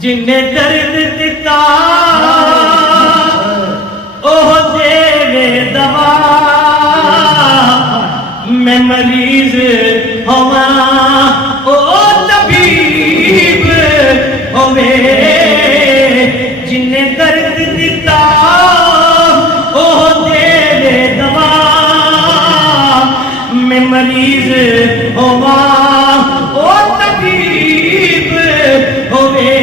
جن نے درد دتا اوہ دے دوا میں مریض ہوا او طبیب ہوے جن نے درد دتا اوہ دے دوا میں مریض ہوا او طبیب ہوے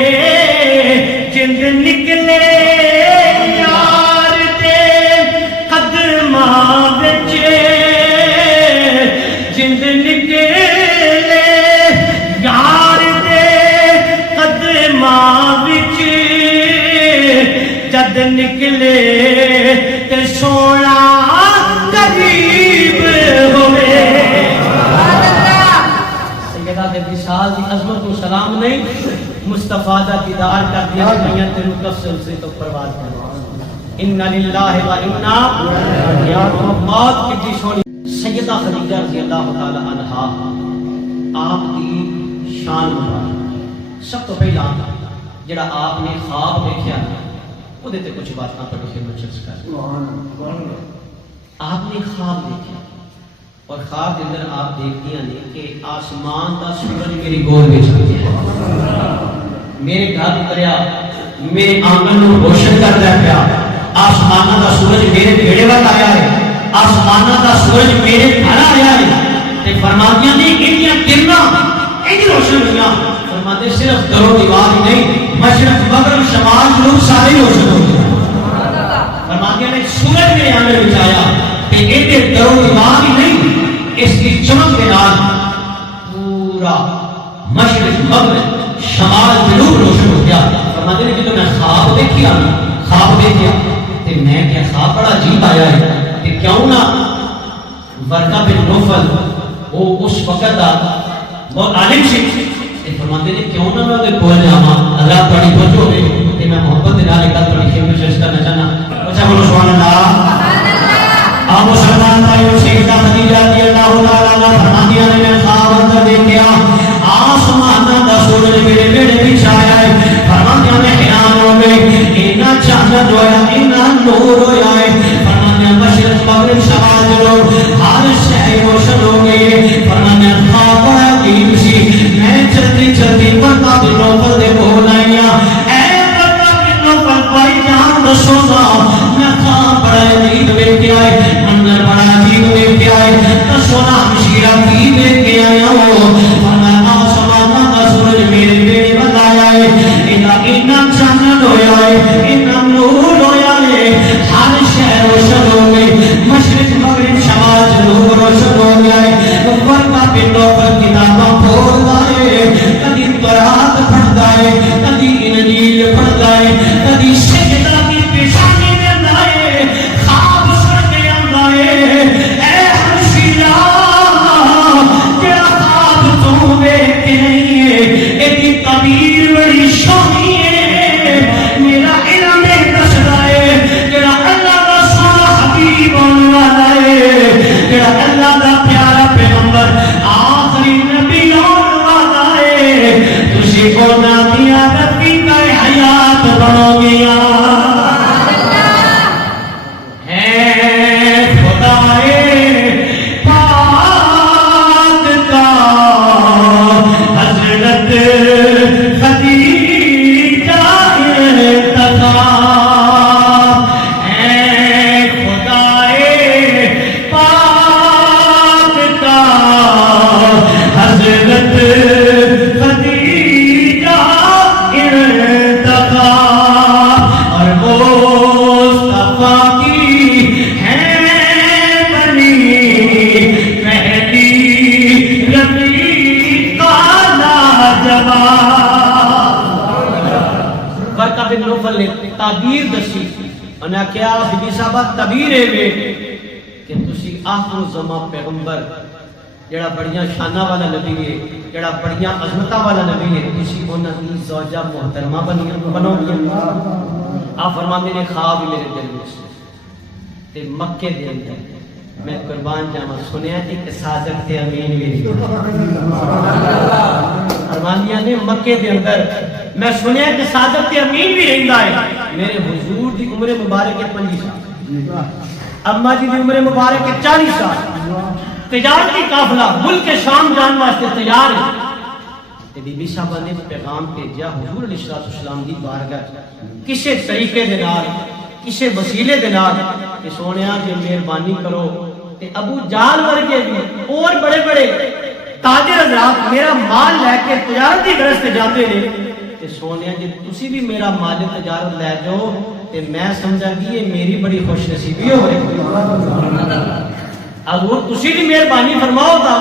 جند نکلے یار دے قدماں وچ جند نکلے یار دے قدماں وچ جد نکلے تے سونا قریب ہوے سیدہ دے وصال دی عظمت و سلام نہیں مصطفیٰ دا دیدار کر دیا میاں تیرو تفصیل سے تو پرواز کرو اِنَّ لِلَّهِ وَإِنَّا موت کی دی سونی سیدہ خدیجہ رضی اللہ تعالی عنہا آپ کی شان مبارک سب تو پہلا جڑا آپ نے خواب دیکھا وہ دیتے کچھ بات نہ پڑھی خدمت شخص کر آپ نے خواب دیکھا اور خواب کے اندر آپ دیکھتی ہیں کہ آسمان کا سورج میری گود میں چل گیا میرے گھر اتریا میرے آنگن کو روشن کر دیا آسمان کا سورج میرے بیڑے وقت آیا ہے آسمان کا سورج میرے گھر آیا ہے تے فرماتی ہیں انیاں کرنا انہی روشن ہویا فرماتے صرف در و دیوار ہی نہیں مشرق مغرب شمال جنوب سارے روشن ہو گئے فرماتی ہیں سورج میرے آنگن میں آیا تے ایڈے در و دیوار ہی نہیں اس کی چمک کے نال پورا مشرق مغرب شمال جنوب روشن ہو گیا فرماتے ہیں کہ تو میں خواب دیکھیا تے میں کیا خواب بڑا عجیب آیا ہے کہ کیوں نہ ورقہ بن نوفل وہ اس وقت دا بہت عالم سی فرماتے ہیں کیوں نہ میں کول جاواں اللہ بڑی توجہ ہوے کہ میں محبت دے نال گل بڑی خدمت پیش کرنا چاہنا اچھا بولو سبحان اللہ آپ مسلمان بھائیو سیدہ خدیجہ رضی اللہ تعالی عنہا فرماتی ہیں میں خواب اندر دیکھا آسمان دا سورج میرے بیڑے وچ آیا ہے فرماتی ہیں میں حیران ہو گئی اتنا چاند ہویا اتنا نور ہویا ہے فرماتی ہیں مشرق مغرب شمال جنوب ہر شے روشن ہو گئی ہے فرماتی ہیں خواب بڑا عجیب سی میں چلتی چلتی ورقہ بن نوفل دے کول آئی اے ورقہ بن نوفل بھائی جان دسو نا میں خواب بڑا عجیب ویکھ کے آئے منظر بڑا عجیب ویکھ کے آئے دسو نا ہمشیرہ کی ویکھ کے آیا ہو فرمایا آسمان دا سورج میرے بیڑے وچ آیا ہے اتنا چاند ہویا ہے اتنا نور ہویا ہے ہر شے روشن ہو گئی مشرق مغرب شمال جنوب روشن ہو گیا ہے ورقہ بن نوفل کتاباں پڑھدا ہے کدی تورات پڑھدا ہے کدی انجیل پڑھدا ہے کدی سجدہ کی پیشانی دیندا ہے خواب سن کے آندا ہے اے ہمشیرہ کیا خواب تو ویکھ کے نہیں ہے ایدی تعبیر بڑی سونی ہے میرا علم دسدا ہے جڑا اللہ دا سونا حبیب ہونے والا ہے جڑا اللہ دا پیارا پیغمبر آخری نبی ہونے والا ہے تسی کونا دیا ربی کا حیات بنو گیا ہے خدائے پاک کا حضرت خدیجہ انتخاب ہے خدائے پاک کا حضرت خدیجہ انتخاب اور مصطفیٰ کی ہے بنی پہلی رفیقہ لاجواب ورقہ بن نوفل نے تعبیر دسی انہاں کیا بی صاحبہ تعبیر ہے کہ تسی آخر زمان پیغمبر جڑا بڑیاں شانہ والا نبی ہے جڑا بڑیاں عظمتہ والا نبی ہے تسی انہاں کی زوجہ محترمہ بنو گیا آپ فرماتے ہیں خواب میرے دل میں تے مکے دے اندر میں قربان جاواں سنیا ایک صادق تے امین بھی فرماندیاں نے مکے دے اندر میں سنیا کہ صادق تے امین بھی رہندا ہے میرے حضور دی عمر مبارک 25 سال اما جی دی عمر مبارک 40 سال تجارتی قافلہ ملک شام جان واسطے تیار ہے تے بی بی صاحبہ نے پیغام بھیجا حضور علیہ السلام دی بارگاہ کسے طریقے دے نال کسے وسیلے دے نال کہ سونیا جے مہربانی کرو تے ابو جال ورگے بھی اور بڑے بڑے تاجر حضرات میرا مال لے کے تجارتی غرض تے جاتے نے تے سونیا جے تسی بھی میرا مال تجارت لے جاؤ تے میں سمجھا کہ یہ میری بڑی خوش نصیبی ہوئے حضور تسی بھی مہربانی فرماؤ گا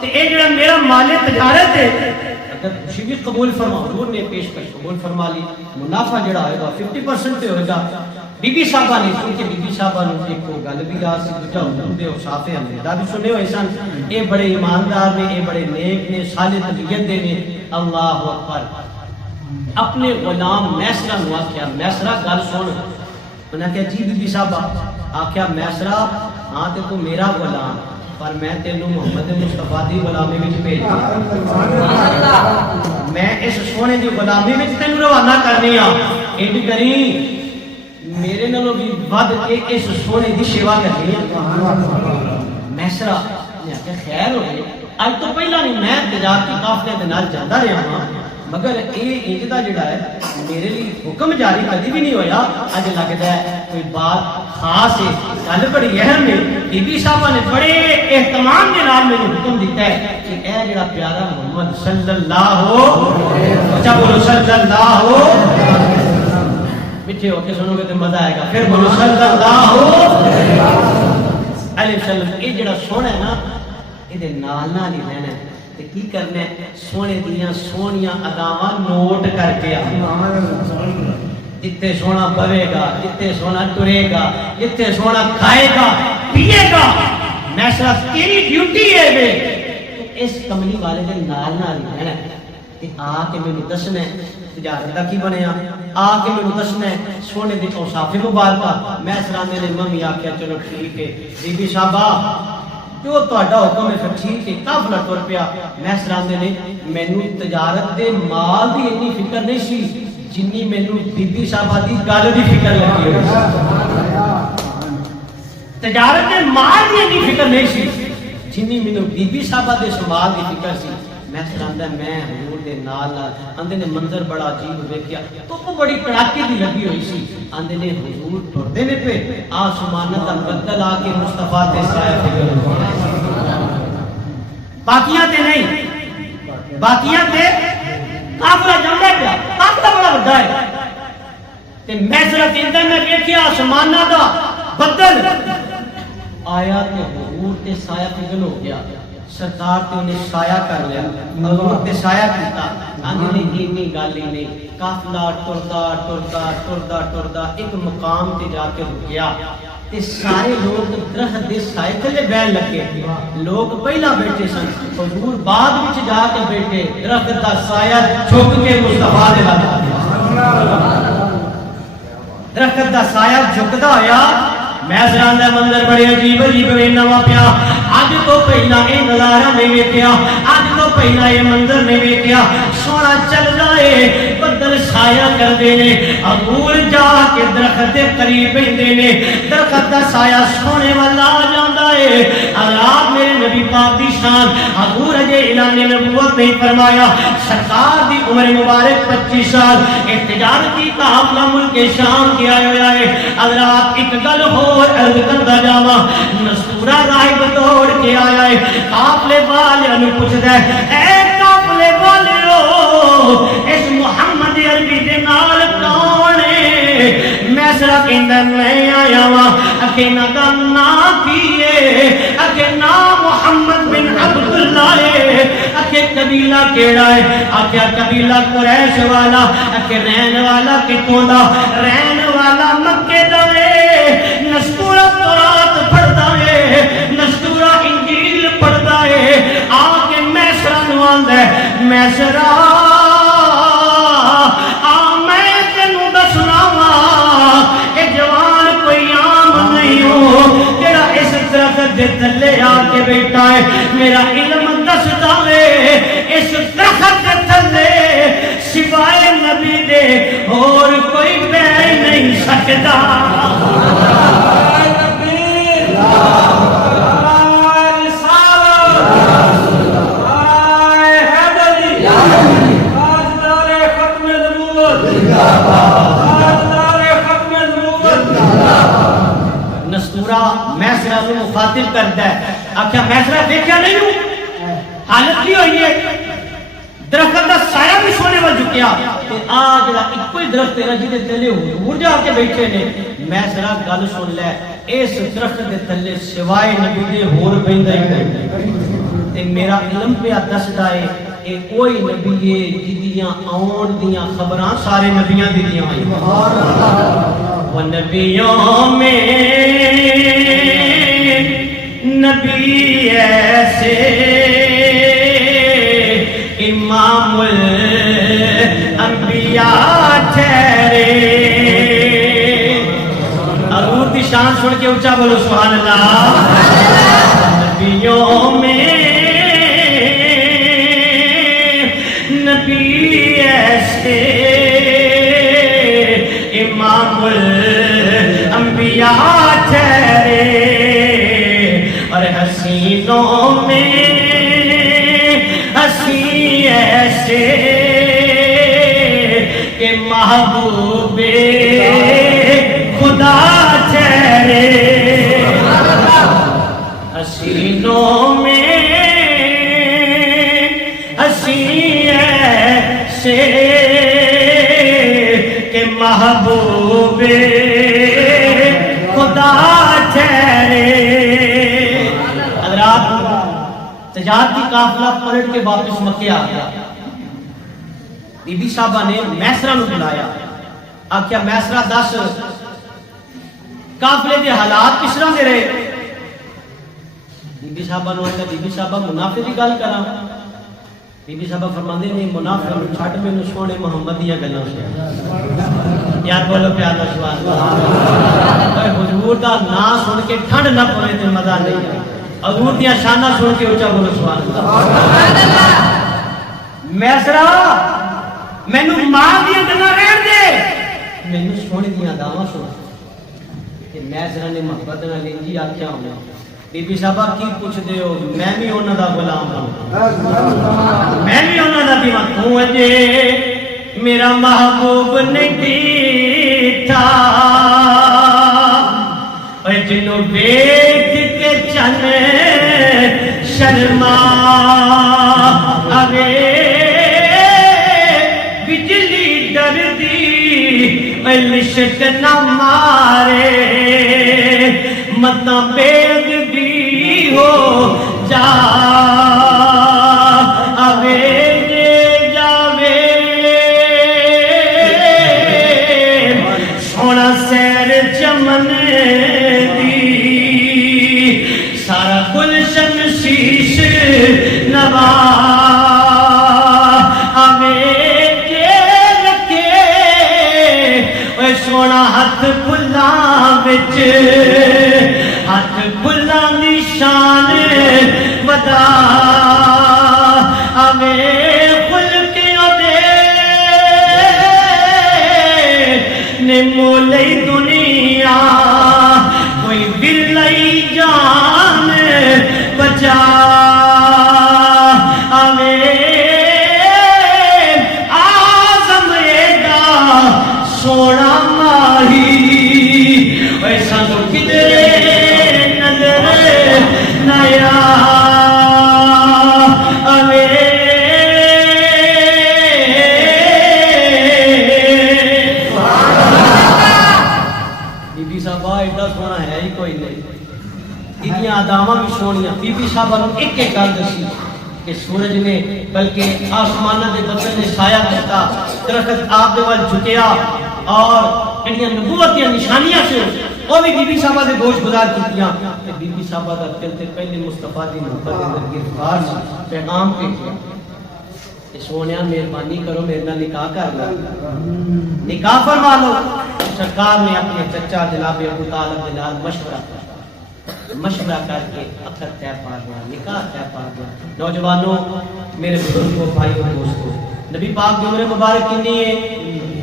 تے اے جڑا میرا مال تجارت ہے اگر تسی بھی قبول فرماؤ حضور نے پیشکش قبول فرما لی منافع جڑا ہوئے گا 50% پہ ہوئے گا بی بی صاحبہ نے سن کے بی بی صاحبہ نے ایک کو گل بھی یاد سے دوجا حضور دے اور صافے حمیدہ بھی سنے ہوئے سن اے بڑے ایماندار نے اے بڑے نیک نے صالح طبیعت دے نے اللہ اکبر اپنے غلام میسرہ نو آکھیا میسرہ گل سن انہاں کہا جی بی بی صاحبہ آکھیا میسرہ ہاں تے تو میرا غلام پر میں تینوں محمد مصطفیٰ دی غلامی وچ بھیج میں اس سونے دی غلامی وچ تینوں روانہ کرنی ہاں انج کری میرے نالوں بھی ود کے اس سونے دی سیوا کرنی ہے میسرہ نے آخیا خیر ہو گئی اج تو پہلا نہیں میں تجارتی قافلے دے نال جاندا رہا ہاں مگر یہ انج دا جڑا ہے میرے لیے حکم جاری کبھی بھی نہیں ہویا اج لگدا ہے کوئی بات خاص ہے گل بڑی اہم ہے بی بی صاحبہ نے بڑے اہتمام کے نال مجھے حکم دیتا ہے کہ اے جڑا پیارا محمد صلی اللہ اچھا بولو صلی اللہ میٹھے ہو کے سنو گے تو مزہ آئے گا پھر بولو صلی اللہ علیہ وسلم یہ جڑا سونا ہے نا یہ نال نال ہی رہنا ہے تے کی کرنا ہے سونے دیاں سونیاں اداواں نوٹ کر کے جتنے سونا پوے گا جتنے سونا ٹرے گا جتنے سونا کھائے گا پیے گا میسرہ تیری ڈیوٹی ہے بے اس کملی والے دے نال نال ہی رہنا ہے کہ آ کے میں دسنا ہے تجارت دا کی بنیا آ کے میں دسنا ہے سونے دی اوصاف مبارکہ میں سرانے نے ممی آکھیا چلو ٹھیک ہے بی بی صاحبہ جو تہاڈا حکم ہے پھر ٹھیک ہے قافلہ ٹر پیا میں سرانے نے مینوں تجارت دے مال دی اتنی فکر نہیں سی جنی مینوں بی بی صاحبہ دی گل دی فکر لگی ہوئی تجارت دے مال دی اتنی فکر نہیں سی جنی مینوں بی بی صاحبہ دے سوال دی فکر سی میں سراندہ میں حضور دے نال اندے نے منظر بڑا عجیب ویکھیا تو کو بڑی کڑاکی دی لگی ہوئی سی اندے نے حضور ٹردے نے پہ آسمان دا بدل آ کے مصطفیٰ تے سایہ پہ باقیاں تے نہیں باقیاں تے قافلہ جمدا پیا قافلہ بڑا بڑا ہے تے میں ذرا کہندا میں ویکھیا آسمان دا بدل آیا تے حضور تے سایہ پگل ہو گیا سرکار تے انہیں سایہ کر لیا حضور تے سایہ کیتا آنگے نے اینی گل ہی نہیں قافلہ ٹردا ٹردا ٹردا ٹردا ایک مقام تے جا کے رکیا تے سارے لوگ درخت دے سائے تھلے بیٹھ لگے لوگ پہلا بیٹھے سن حضور بعد وچ جا کے بیٹھے درخت دا سایہ جھک کے مصطفیٰ دے لگا درخت دا سایہ جھکدا ہویا میں سران دا منظر بڑے عجیب عجیب نواں پیا اج تو پہلا اے نظارہ نہیں ویکھیا اج تو پہلا اے منظر نہیں ویکھیا سونا چل جائے بدل سایہ کر دے نے حضور جا کے درخت دے قریب بیٹھے نے درخت دا سایہ سونے والا آ جاندا ہے حضرات میرے نبی پاک دی شان حضور اجے اعلان نبوت نہیں فرمایا سرکار دی عمر مبارک 25 سال تجارتی قافلہ ملک شام کے آئے ہویا ہے حضرات ایک گل اور عرض کردا جاواں نستورہ راہب دوڑ کے آیا ہے قافلے والے نے پوچھدا ہے اے قافلے والےو اس محمد عربی دے نال کون ہے میں سرا کہندا میں آیا وا اکے نا دا نام کیے اکے نام محمد بن عبداللہ ہے اکے قبیلہ کیڑا ہے اکے قبیلہ قریش والا اکے رہن والا کتوں دا رہن والا مکے دا ہے نستورہ قرآن پڑھتا ہے نستورہ انجیل پڑھتا ہے آکے میسرہ نواند ہے میسرہ میں تینوں دسناوا اے جوان کوئی عام نہیں ہو تیرا اس درخت دے تھلے آ کے بیٹھا ہے میرا علم دستا ہے اس درخت دے تھلے سوائے حیدر نستورا میسرا کو مخاطب کرتا ہے آخیا میسرا دیکھا نہیں ہوں حالت کی ہوئی ہے درخت کا سایہ بھی سونے وال جھکیا تے آ جڑا اکو ہی درخت تیرا جی دے تلے حضور جا کے بیٹھے نے میسرا گل سن لے اس درخت دے تلے سوائے نبی دے ہور بیندا ہی نہیں تے میرا علم پہ دسدا ہے اے کوئی نبی ہے جدیاں آن دیاں خبراں سارے نبیاں دی دیاں آئی سبحان اللہ وہ نبیوں میں نبی ایسے امام الانبیاء ٹھہرے حضور کی شان سن کے اونچا بولو سبحان اللہ نبیوں میں نبی ایسے امام الانبیاء ٹھہرے اور حسینوں میں ہنسی ایسے کہ محبوب خدا ٹھہرے حسینوں میں ہنسی ایسے کہ محبوب خدا ٹھہرے حضرات تجارتی قافلہ پلٹ کے واپس مکے آ گیا بی بی صاحبہ نے میسرہ نو بلایا آخیا میسرہ دس قافلے دے حالات کس طرح دے رہے بی بی صاحبہ نو آخیا بی بی صاحبہ منافع دی گل کراں بی بی صاحبہ فرماندے نے منافع نو چھڈ مینوں سونے محمد دیاں گلاں سنا یار بولو پیارا سبحان اللہ حضور دا نام سن کے ٹھنڈ نہ پوے تے مزہ نہیں حضور دیاں شاناں سن کے اونچا بولو سبحان اللہ میسرا مینوں ماں دیاں گلاں رہن دے مینوں سونے دیاں اداواں سن کہ میسرا نے محبت نال انجی آکھیا ہونا بی بی صاحبہ کی پوچھ دے ہو میں بھی انہاں دا غلام ہوں میں بھی انہاں دا دیوانہ ہوں جے میرا محبوب نہیں دیتا اور جنوں دیکھ کے چن شرما آوے بجلی ڈر دی لشک نہ مارے متاں بیگ بھی ہو جا آوے سونا سیر چمن دی سارا گلشن شیش نوا ہمیں جے رکھے اے سونا ہاتھ پھلاں وچ ہاتھ پھلاں دی شان ودا ہمیں مولی دنیا کوئی بلئی جان بچا ہمیں آزم ایڈا سونا ماہی ایسا تو کدھر نظر نیا آدامہ بھی سونیاں بی بی صاحبہ نے ایک ایک گل دسی کہ سورج نے بلکہ آسمانہ دے بدل نے سایہ کرتا درخت آپ دے وال جھکیا اور انہیاں نبوت دیا نشانیاں سے وہ بھی بی بی صاحبہ دے گوش گزار کیتیاں کہ بی بی صاحبہ دا دل تے پہلے مصطفیٰ دی محبت اندر گرفتار سی پیغام پہ کیا کہ سونیا مہربانی کرو میرے نال نکاح کر لو نکاح فرما لو سرکار نے اپنے چچا جناب ابو طالب دے نال مشورہ کر کے اکھر طے پا گیا نکاح طے پا گیا نوجوانوں میرے بزرگوں بھائیوں دوستوں نبی پاک کی عمر مبارک کتنی ہے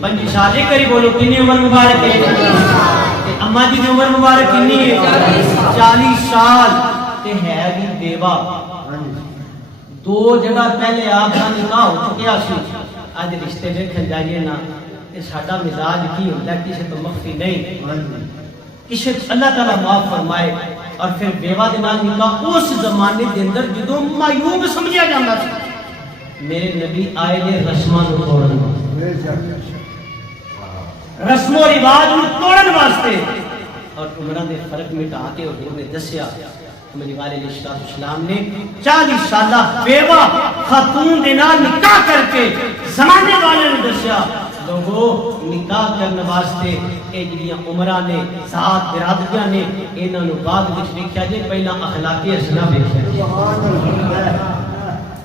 5 سال ایک کری بولو کنی عمر مبارک ہے اما جی کی عمر مبارک کنی ہے 40 سال تے ہے بھی بیوہ 2 جگہ پہلے آپ کا نکاح ہو چکیا سی اج رشتے دیکھن جائیے نا کہ ساڈا مزاج کی ہوتا ہے کسی تو مخفی نہیں کسی اللہ تعالیٰ معاف فرمائے اور پھر بیوہ دے نال نکاح اس زمانے دے اندر جدوں معیوب سمجھا جاتا سی میرے نبی آئے نے رسماں نو توڑن رسم و رواج نو توڑن واسطے اور عمرہ دے فرق مٹا کے حضور نے دسیا میری والے علیہ السلام نے 40 سالہ بیوہ خاتون دے نال نکاح کر کے زمانے والے نے دسیا لوگوں نکاح کرنے واسطے اے جڑیاں عمرہ نے ذات برادریاں نے انہاں نو بعد وچ ویکھیا جے پہلا اخلاقی حسنا ویکھیا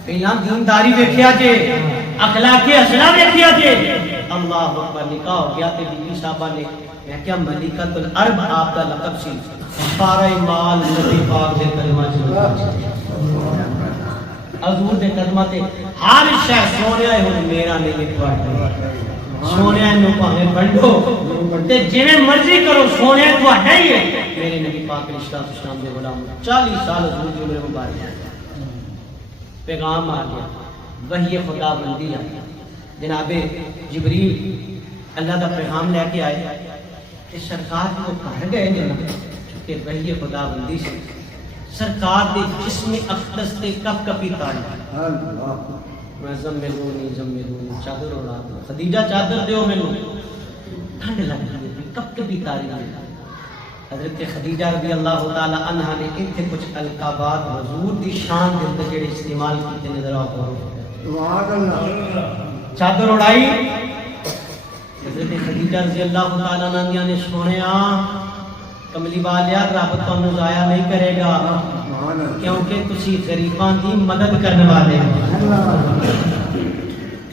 پہلا دینداری ویکھیا جے اخلاقی حسنا ویکھیا جے اللہ اکبر نکاح ہو گیا تے بیوی صاحبہ نے میں کیا ملکۃ العرب آپ کا لقب سی سارے مال نبی پاک دے قدماں چ حضور دے قدماں تے ہر شے سونیا ہن میرا نہیں تواڈا سونیا نو پاویں بنڈو تے جویں مرضی کرو سونیا تواڈا ہی ہے میرے نبی پاک علیہ السلام دے غلام 40 سال حضور دی عمر مبارک پیغام آ گیا وحی خدا بندی آ جناب جبریل اللہ دا پیغام لے کے آئے کہ سرکار کو گھر گئے جناب کہ وحی خدا بندی سے سرکار دے جسم اقدس تے کپ کپی تاری میں زملونی چادر اڑا دو خدیجہ چادر دیو مینوں ٹھنڈ لگ رہی ہے کپ کپی تاری حضرت خدیجہ رضی اللہ تعالی عنہا نے ایتھے کچھ القابات حضور دی شان دے اندر جڑے استعمال کیتے نظر آؤ سبحان اللہ چادر اڑائی حضرت خدیجہ رضی اللہ تعالی عنہ نے سنیا کملی والیا رب تانوں ضائع نہیں کرے گا کیونکہ تسی غریباں دی مدد کرنے والے ہو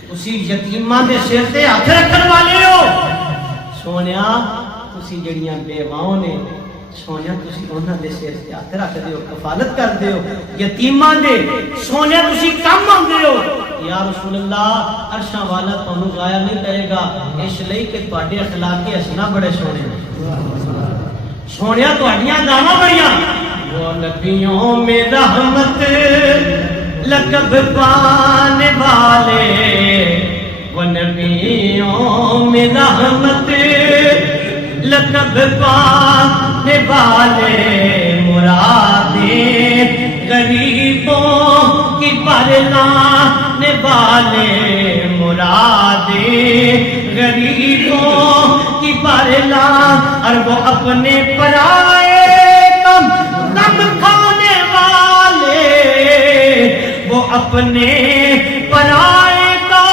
تسی یتیماں دے سر تے ہاتھ رکھن والے ہو سونیا تسی جڑیاں بیواؤں نے سونیا تسی انہاں دے سر تے ہاتھ رکھ دیو کفالت کر دیو یتیماں دے سونیا تسی کم آندے ہو یا رسول اللہ عرشاں والا تانوں ضائع نہیں کرے گا اس لیے کہ تواڈے اخلاق حسنا بڑے سونے ہیں سونیا تواڈیاں دعواں بڑیاں وہ نبیوں میں رحمت لقب پانے والے وہ نبیوں میں رحمت لقب پانے والے مرادیں غریبوں کی پرلانے والے مرادیں غریبوں کی پرلا اور وہ اپنے پرائے کم کھانے والے وہ اپنے پرائے کا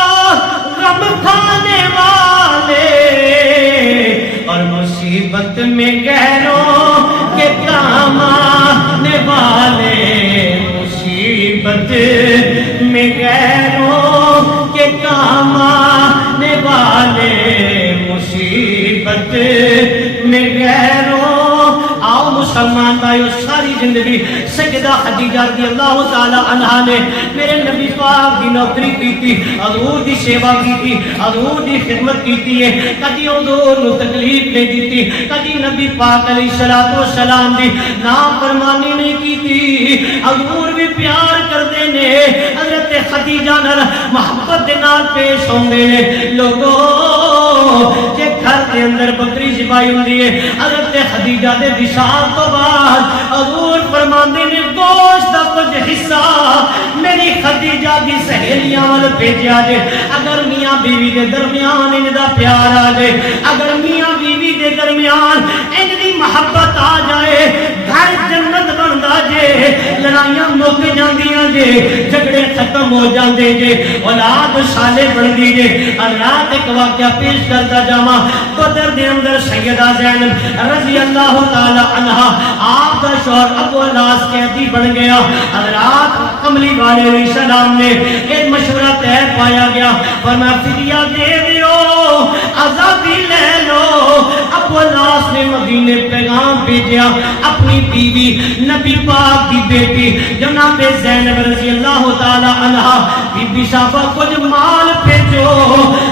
غم کھانے والے اور مصیبت میں غیروں کے کام آنے والے مصیبت میں غیروں کے کام آنے والے مصیبت میں غیروں آؤ مسلمان بھائیو ساری زندگی سیدہ خدیجہ رضی اللہ تعالی عنہا نے میرے نبی پاک کی نوکری کی تھی حضور دی سیوا کی تھی حضور دی خدمت کی تھی کدی حضور نو تکلیف نہیں دی تھی کدی نبی پاک علیہ السلام دی نافرمانی نہیں کی تھی حضور بھی پیار کرتے نے حضرت خدیجہ نال محبت دے نال پیش ہوندے نے لوگوں کہ گھر کے اندر بکری ذبح ہوندی ہے حضرت خدیجہ دے وصال تو بعد حضور فرماندے نے گوشت دا کچھ حصہ میری خدیجہ دی سہیلیاں ول بھیجیا جے اگر میاں بیوی دے درمیان ان دا پیار آ جائے اگر میاں بیوی دے درمیان ان دی محبت آ جائے گھر جنت بندا جے لڑائیاں مک جاندیاں جے جھگڑے ختم ہو جاندے جے اولاد صالح بندی جے اور رات ایک واقعہ پیش کرتا جاواں بدر دے اندر سیدہ زینب رضی اللہ تعالی عنہا آپ کا شوہر ابو العاص قیدی بن گیا حضرات کملی والے علیہ السلام نے ایک مشورہ طے پایا گیا فرمایا فدیہ دے دیو آزادی لے لو ابو العاص نے مدینے پیغام بھیجا اپنی بیوی نبی پاک کی بیٹی جناب زینب رضی اللہ تعالی عنہا بی بی صاحبہ کچھ مال بھیجو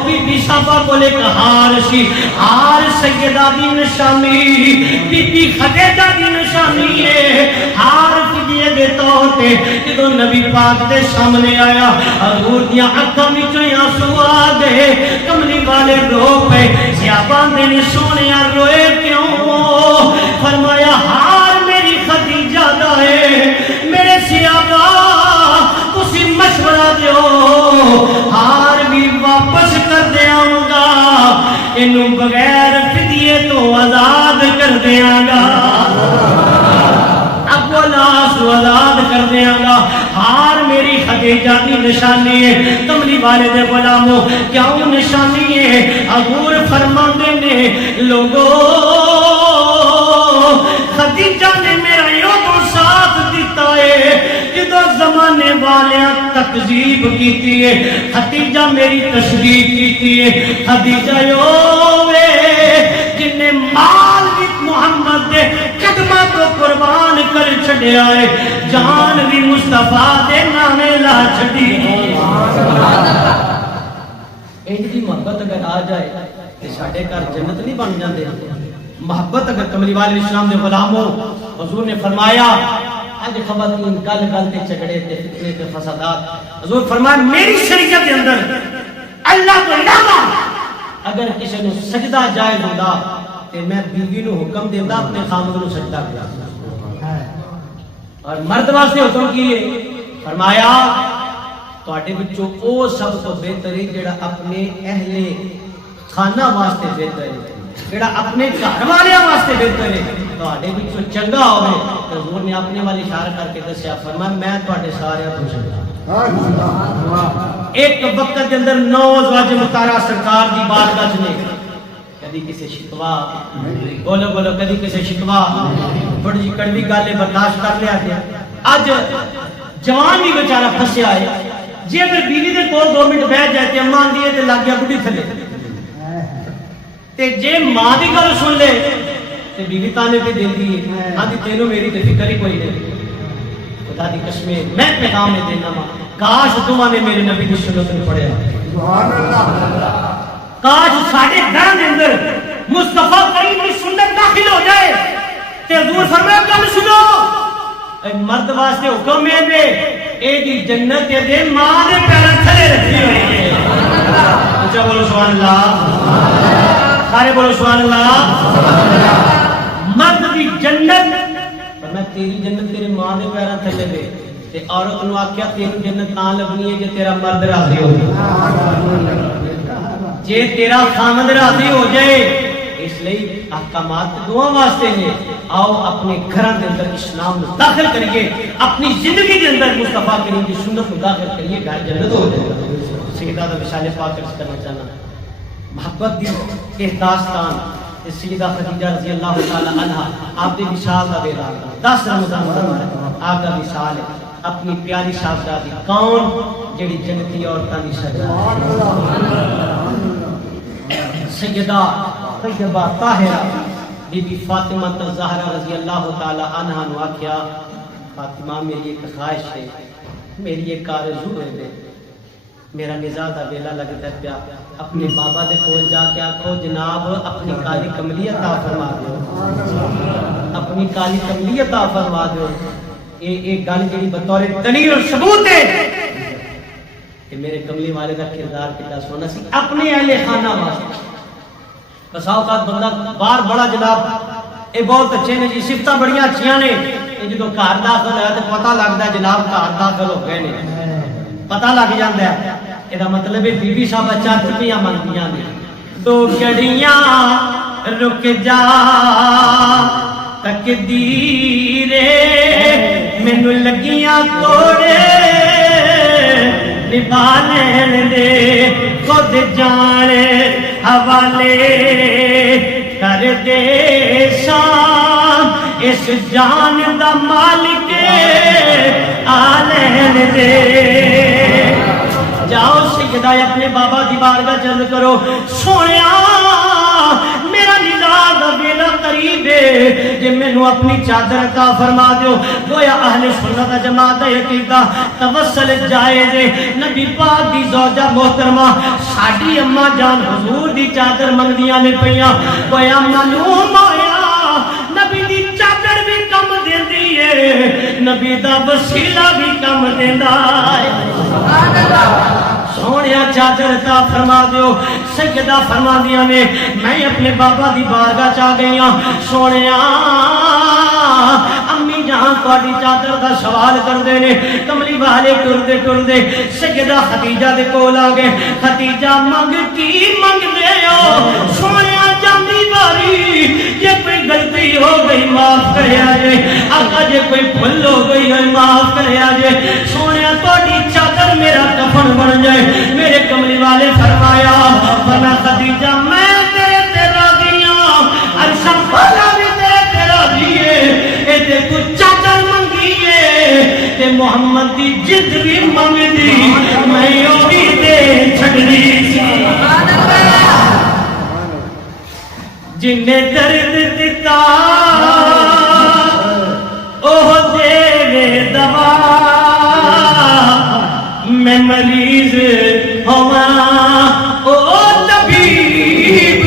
بی بی صاحبہ صحابہ کو لے کر ہار سیدہ دی نشانی بی بی خدیجہ دی نشانی ہے ہار فدیے دیتا ہوتے جدو نبی پاک دے سامنے آیا حضور دیاں اکھاں وچوں آنسو آ گئے کملی والے رو پے صحابہ نے سونے روئے کیوں فرمایا ہار میری خدیجہ دا ہے میرے صحابہ تسی مشورہ دیو ہار بھی واپس کر دیاں گا انہوں بغیر فدیے تو آزاد کر دیاں گا لاس آزاد کر دیاں گا ہار میری خدیجہ دی نشانی ہے کملی والے دے غلاموں کیوں نشانی ہے حضور فرماندے نے لوگوں خدیجہ نے میرا یوں ساتھ دیتا ہے جدو زمانے والیاں تکذیب کیتی ہے خدیجہ میری تشریف کیتی ہے خدیجہ یووے جن نے مال بھی محمد دے قدمہ کو قربان کر چھڑیا ہے جان بھی مصطفیٰ دے نامے لا چھڑی انج دی محبت اگر آ جائے تو ساڈے گھر جنت نہیں بن جاندے محبت اگر کملی والے اسلام دے غلاموں حضور نے فرمایا آج خواتین گل گل تے جھگڑے تے فتنے تے فسادات حضور فرمایا میری شریعت کے اندر اللہ کو علاوہ اگر کسی نے سجدہ جائز ہوندا تے میں بیوی نو حکم دیندا اپنے خامد نو سجدہ کرا اور مرد واسطے حکم کیے فرمایا تواڈے وچوں او سب تو بہتر ہے جڑا اپنے اہل خانہ واسطے بہتر ہے جڑا اپنے گھر والیاں واسطے بہتر ہے تواڈے وچوں چنگا ہوے تے حضور نے اپنے وال اشارہ کر کے دسیا فرمایا میں تواڈے سارے تو چنگا ایک وقت کے اندر 9 ازواج مطہرہ سرکار دی بارگاہ وچ نے کدی کسی شکوا بولو بولو کدی کسی شکوا تھوڑی جی کڑوی گالے برداشت کر لیا گیا اج جوان بھی بیچارہ پھسیا ہے جی اگر بیوی دے 2 منٹ بیٹھ جائے تے اماں دی تے لگ گیا بڈھی تھلے تے جے ماں دی گل سن لے تے بیوی تانے پہ دیندی ہے ہاں دی تینوں میری تے فکر ہی کوئی نہیں خدا دی قسم میں پیغام میں دینا ماں کاش تمہاں نے میرے نبی دی سنت نوں پڑھیا سبحان اللہ کاش ساڈے گھر دے اندر مصطفیٰ کریم دی سنت داخل ہو جائے تے حضور فرمایا گل سنو اے مرد واسطے حکم ہے دے اے دی جنت دے ماں دے پیراں تھلے رکھی ہوئی ہے اچھا بولو سبحان اللہ سارے بولو سبحان اللہ مرد دی جنت فرمایا تیری جنت تیرے ماں دے پیراں تھلے دے تے عورت نو آکھیا تیری جنت تاں لبنی ہے جے تیرا مرد راضی ہو جے تیرا خامد راضی ہو جائے اس لئے احکامات دعا واسطے ہیں آؤ اپنے گھران دے اندر اسلام داخل کریے اپنی زندگی دے اندر مصطفیٰ کریم کی سنت داخل کریے گھر جنت ہو جائے سیدہ دا وشال پاک کرنا چاہنا محبت دی ایک داستان سیدہ خدیجہ رضی اللہ تعالی عنہ آپ دے وشال دا بیرا 10 رمضان آپ دا وشال ہے اپنی پیاری شاہزادی کون جڑی جنتی عورتاں دی سجدہ سیدہ طیبہ طاہرہ بی بی فاطمہ الزہرا رضی اللہ تعالی عنہ نے آکھیا فاطمہ میری ایک خواہش ہے میری ایک آرزو ہے دے میرا نزاع دا ویلا لگتا پیا اپنے بابا دے کول جا کے آکھو جناب اپنی کالی کملی عطا فرما دیو اپنی کالی کملی عطا فرما دیو ایک گل جڑی بطور دلیل اور ثبوت ہے کہ میرے کملی والے کا کردار کتنا سونا سی اپنے اہل خانہ واسطے بسا اوقات بندہ باہر بڑا جناب اے بہت اچھے نے جی صفتاں بڑیاں اچھیاں نے اے جدوں گھر داخل ہویا تے پتہ لگدا ہے جناب گھر داخل ہو گئے نے پتہ لگ جاندا ہے اے دا مطلب ہے بی بی صاحب چند روپیاں منگدیاں نے 2 گھڑیاں رک جا تقدیر مینوں لگیاں توڑے نبھا لین دے خود جانے حوالے کر دے شان اس جان دا مالک آلین دے جاؤ سیدہ اپنے بابا دی بارگاہ چند کرو سونیا میرا نزاع دا ویلا قریب ہے جے مینوں اپنی چادر عطا فرما دیو گویا اہل سنت جماعت عقیدہ توسل جائز ہے نبی پاک دی زوجہ محترمہ ساڈی اما جان حضور دی چادر منگدیاں نے پیاں گویا معلوم ہویا نبی دی چادر بھی کم دیندی ہے نبی دا وسیلہ بھی کم دیندا ہے سبحان اللہ سونیا چادر عطا فرما دیو سیدہ فرما دیا نے میں اپنے بابا دی بارگاہ چاہ گئی ہوں سونیا امی جہاں کوڑی چادر دا سوال کر دے نے کملی والے ٹر دے سیدہ خدیجہ دے کول آگے خدیجہ منگ کی منگ دے ہو سونیا جاندی باری یہ کوئی غلطی ہو گئی معاف کرے آجے آقا جے کوئی بھول ہو گئی ہے معاف کرے آجے سونیا کوڑی چادر میرا کفن بن جائے میرے کملی والے فرمایا فرمایا خدیجہ میں تیرے تیرا دیاں عرشہ والا بھی تیرے راضی ہے اے تے تو چادر منگی ہے تے محمد دی جد بھی منگ دی میں یوں بھی دے چھڑی سی جن نے درد دیتا اوہ دے دوا میں مریض ہوا او طبیب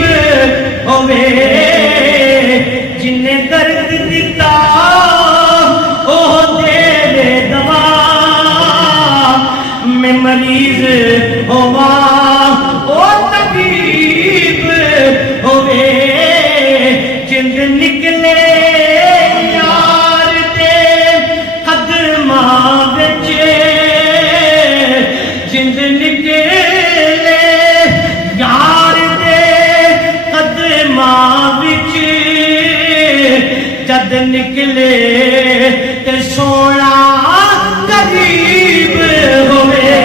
ہوئے جن نے درد دیتا او دے دوا میں مریض ہوا او طبیب ہوئے جند نکلے یار دے قدماں بچے جند نکلے یار دے قدماں بچ جد نکلے تے سونا قریب ہوئے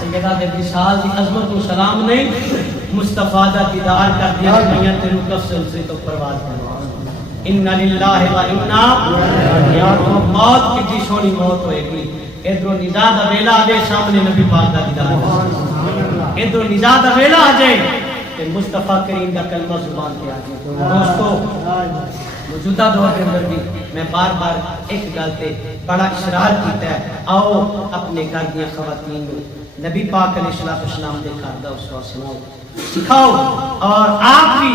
سیدہ دے وصال دی عظمت و سلام نہیں مصطفیٰ دا دیدار کر دیا دنیا تیرو تفصیل سے تو پرواز کروا انّا للہ و انّا راجعون موت کی جی سونی موت ہوئے گی ادھر نزا دا ویلا آ جائے سامنے نبی پاک دا دیدار ادھر نزا دا ویلا آ جائے کہ مصطفیٰ کریم دا کلمہ زبان پہ آ جائے دوستو موجودہ دور کے اندر بھی میں بار بار ایک گلتے بڑا اشرار کیتا ہے آؤ اپنے گھر دیا خواتین نبی پاک علیہ السلام دے کر دا اس کو سناؤ سکھاؤ اور آپ بھی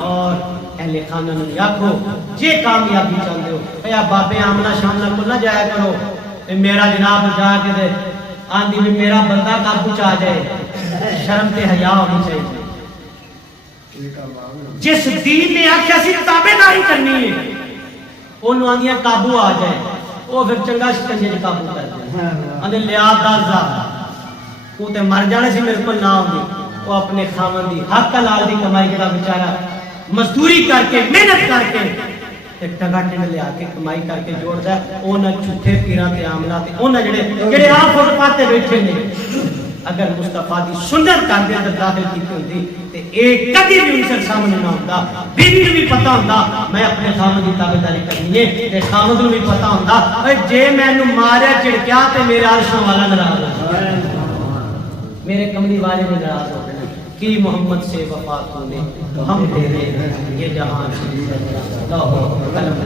اور اہل خانہ نے یاکھو جے کامیابی چاہتے ہو اے بابے آمنہ شامنہ کو نہ جایا کرو میرا جناب جا کے دے آندھی بھی میرا بندہ قابو چاہ جائے شرم تے حیا ہونی چاہیے جس دین نے آکھیا سی تابعداری کرنی ہے انہوں آندھیاں قابو آ جائے وہ پھر چنگا شکنجے جے قابو کر جائے آندھے لیاد دازا وہ تے مر جانے سے میرے کو نہ ہوگی وہ اپنے خامن دی حق لال دی کمائی کے بیچارہ مزدوری کر کے محنت کر کے ایک ٹگا ٹنڈ لے آکے کمائی کر کے جوڑ دا ہے اونا جھوٹے پیران تے عاملہ تے اونا جڑے آپ اور پاتے بیٹھے نے اگر مصطفیٰ دی سنت کر دے اندر داخل کی ہوندی تے ایک کدی بھی ان سے سامنے نہ ہوتا بیوی بھی پتہ ہوتا میں اپنے خامن دی تابعداری کرنی ہے تے خامن بھی پتہ ہوتا جے میں نو ماریا چڑکیا تے میرے عرشاں والا ناراض ہو میرے کملی والے میں ناراض ہو گئے کی محمد سے وفا تو نے تو ہم تیرے یہ جہان سے لاہو قلم